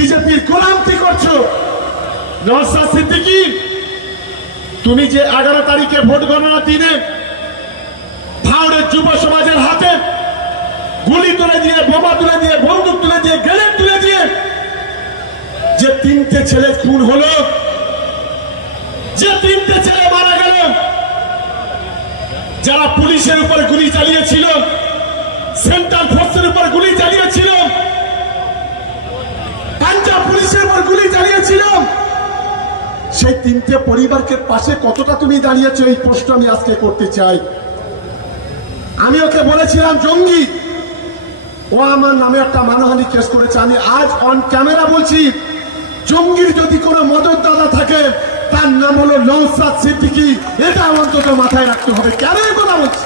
বিজেপির গোলামি করছো। নওশাদ সিদ্দিকী, তুমি যে 11 তারিখে ভোট গণনা দিনে ভাওড়ের যুব সমাজের হাতে গুলি তুলে দিয়ে, বোমা তুলে দিয়ে, বন্দুক তুলে দিয়ে, গ্রেনেড তুলে দিয়ে যে 3টে ছেলে খুন হলো, যে 3টে ছেলে মারা গেল, যারা পুলিশের উপরে গুলি চালিয়েছিল, সেন্ট্রাল ফোর্সের উপর গুলি চালিয়েছিল, পাঞ্জাব পুলিশের উপর গুলি চালিয়েছিল, সেই 3টে পরিবারকে পাশে কতটা তুমি দাঁড়িয়েছো, এই প্রশ্ন আমি আজকে করতে চাই। আমি ওকে বলেছিলাম জঙ্গি, ও আমার নামে একটা মানহানি কেস করেছে। আমি আজ অন ক্যামেরা বলছি, জঙ্গির যদি কোনো মদতদাতা থাকে তার নাম হলো নওশাদ সিদ্দিকী। এটা অন্তত মাথায় রাখতে হবে। কেন এই কথা বলছি?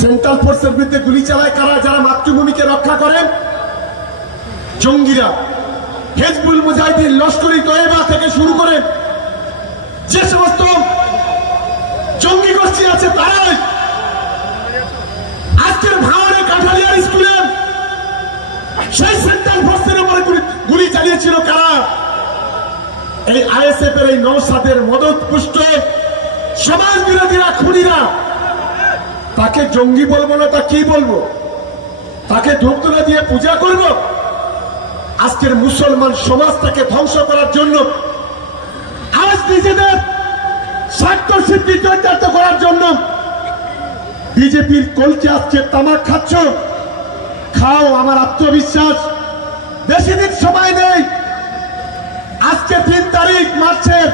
সেন্ট্রাল ফোর্সের বিরুদ্ধে গুলি চালায় কারা? যারা মাতৃভূমিকে রক্ষা করেন, জঙ্গিরা। হিজবুল মুজাহিদিন, লস্করি তৈয়বা থেকে শুরু করে যে সমস্ত জঙ্গি গোষ্ঠী আছে তারাই। আজকের ভাওড়ে কাঠালিয়ার স্কুলে সেই সেন্ট্রাল ফোর্সের উপরে গুলি চালিয়েছিল কারা? এই আইএসএফ এর, এই নওশাদের মদতপুষ্ট সমাজ বিরোধীরা, খুনিরা। তাকে জঙ্গি বলবো না, তা কি বলবো? তাকে ধূপধুনা দিয়ে পূজা করব? আজকের মুসলমান সমাজটাকে ধ্বংস করার জন্য, আজ নিজেদের স্বার্থ সিদ্ধি চরিতার্থ করার জন্য বিজেপির কলকে আজকে তামাক খাচ্ছ। খাও, আমার আত্মবিশ্বাস বেশি দিন সময় নেই। আজকে 3 তারিখ মার্চের,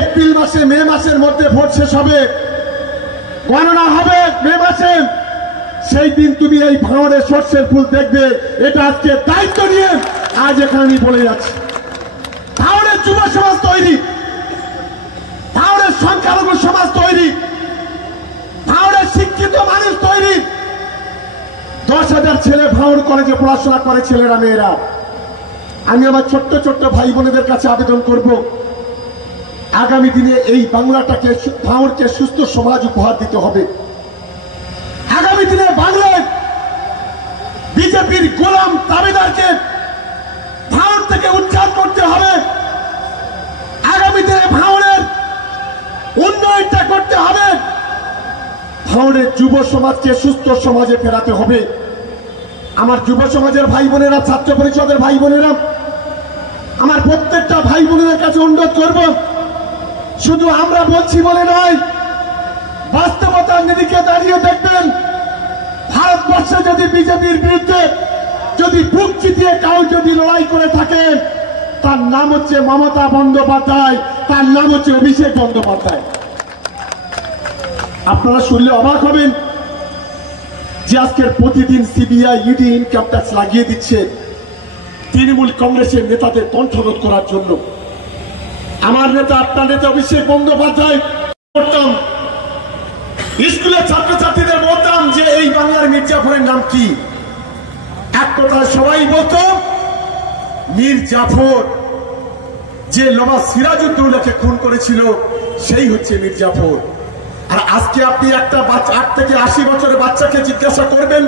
এপ্রিল মাসে, মে মাসের মধ্যে ভোট শেষ হবে, গণনা হবে মে মাসে। সেই দিন তুমি এই ভাঙড়ে সর্ষের ফুল দেখবে। এটা আজকে দায়িত্ব নিয়ে আজ এখানে আমি বলে যাচ্ছি। ভাঙড়ের যুব সমাজ তৈরি, ভাঙড়ের সংখ্যালঘু সমাজ তৈরি, ভাঙড়ের শিক্ষিত মানুষ তৈরি। 10,000 ছেলে ভাঙড় কলেজে পড়াশোনা করে, ছেলেরা মেয়েরা। আমি আমার ছোট্ট ছোট্ট ভাই বোনেদের কাছে আবেদন করব, আগামী দিনে এই বাংলাটাকে, ভাঙড়কে সুস্থ সমাজ উপহার দিতে হবে। আগামী দিনে বাংলায় বিজেপির গোলাম দাবিদারকে ভাঙড় থেকে উচ্ছেদ করতে হবে। আগামী দিনে ভাঙড়ের উন্নয়নটা করতে হবে। ভাঙড়ের যুব সমাজকে সুস্থ সমাজে ফেরাতে হবে। আমার যুব সমাজের ভাই বোনেরা, ছাত্র পরিষদের ভাই বোনেরা, আমার প্রত্যেকটা ভাই বোনের কাছে অনুরোধ করব, শুধু আমরা বলছি বলে নয়, বাস্তবতার নিরিখে দাঁড়িয়ে দেখবেন, ভারতবর্ষে যদি বিজেপির বিরুদ্ধে যদি বুক চিতিয়ে কাউ যদি লড়াই করে থাকে, তার নাম হচ্ছে মমতা বন্দ্যোপাধ্যায়, তার নাম হচ্ছে অভিষেক বন্দ্যোপাধ্যায়। আপনারা শুনলে অবাক হবেন যে আজকের প্রতিদিন সিবিআই, ইডি ইনকাম ট্যাক্স লাগিয়ে দিচ্ছে তৃণমূল কংগ্রেসের নেতাদের কণ্ঠরোধ করার জন্য। আমার নেতা, আপনার নেতা অভিষেক বন্দ্যোপাধ্যায় করতাম, স্কুলের ছাত্রছাত্রীদের বলতাম যে এই বাংলার মির্জাফরের নাম কি? এক কথা সবাই বলতো মীর জাফর, যে নবাব সিরাজউদ্দৌলাকে খুন করেছিল সেই হচ্ছে মীর জাফর। আর আজকে আপনি একটা 8 থেকে 80 বছরের বাচ্চাকে জিজ্ঞাসা করবেন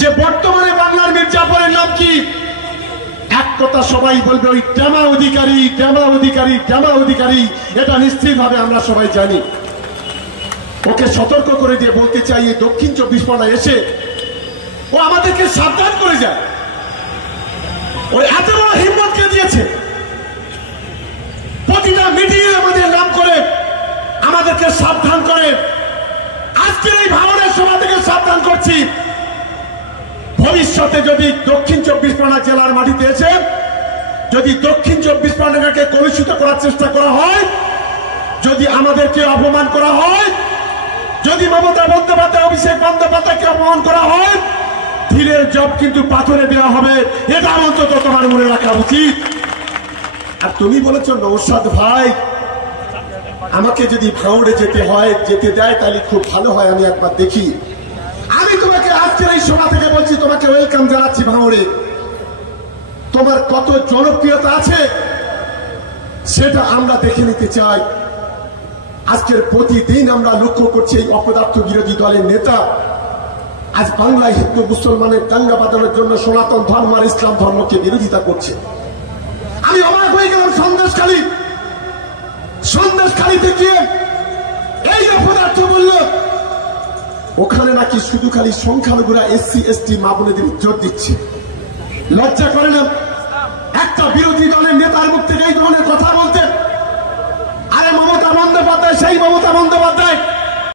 যে বর্তমানে বাংলার মীর জাফরের নাম কি? এক কথা সবাই বলবে ওই জামা অধিকারী, জামা অধিকারী, জামা অধিকারী। এটা নিশ্চিতভাবে আমরা সবাই জানি। ওকে সতর্ক করে দিয়ে বলতে চাই, এই দক্ষিণ 24 পরগনায় এসে ও আমাদেরকে সাবধান করে যায়। ওই এত বড় হিম্মত কে দিয়েছে? প্রতিটা মিটিংয়ে আমাদের নাম করে আমাদেরকে সাবধান করে। আজকের এই ভাঙড়ের সভা থেকে সাবধান করছি, ভবিষ্যতে যদি দক্ষিণ 24 পরগনা জেলার মাটিতে এসে যদি দক্ষিণ 24 পরগনাকে কলুষিত করার চেষ্টা করা হয়, যদি আমাদেরকে অপমান করা হয়, যদি মমতা বন্দ্যোপাধ্যায়, অভিষেক বন্দ্যোপাধ্যায়কে অপমান করা হয়, ঢিলের জব কিন্তু পাথরে দেওয়া হবে। এটা অন্তত তোমার মনে রাখা উচিত। আর তুমি বলেছ নওশাদ ভাই, আমাকে যদি ভাঙড়ে যেতে হয়, যেতে দেয়, তাহলে খুব ভালো হয়, আমি একবার দেখি। আমি তোমাকে আজকের এই সভা থেকে বলছি, তোমাকে ওয়েলকাম জানাচ্ছি ভাঙড়ে। তোমার কত জনপ্রিয়তা আছে সেটা আমরা দেখে নিতে চাই। আজকের প্রতিদিন আমরা লক্ষ্য করছি এই অপদার্থ বিরোধী দলের নেতা আজ বাংলায় হিন্দু মুসলমানের দাঙ্গা বাঁধানোর জন্য সনাতন ধর্ম আর ইসলাম ধর্মকে বিরোধিতা করছে। আমি অবাক হয়ে গেলাম। সন্দেশখালীতে গিয়ে এই অপদার্থ বলল ওখানে নাকি শুধু খালি সংখ্যালঘুরা SC ST মা বোনেদের ইজ্জত দিচ্ছে। লজ্জা করে না একটা বিরোধী দলের নেতার মুখ থেকে এই ধরনের কথা বলতে? আরে মমতা বন্দ্যোপাধ্যায় সেই মমতা বন্দ্যোপাধ্যায়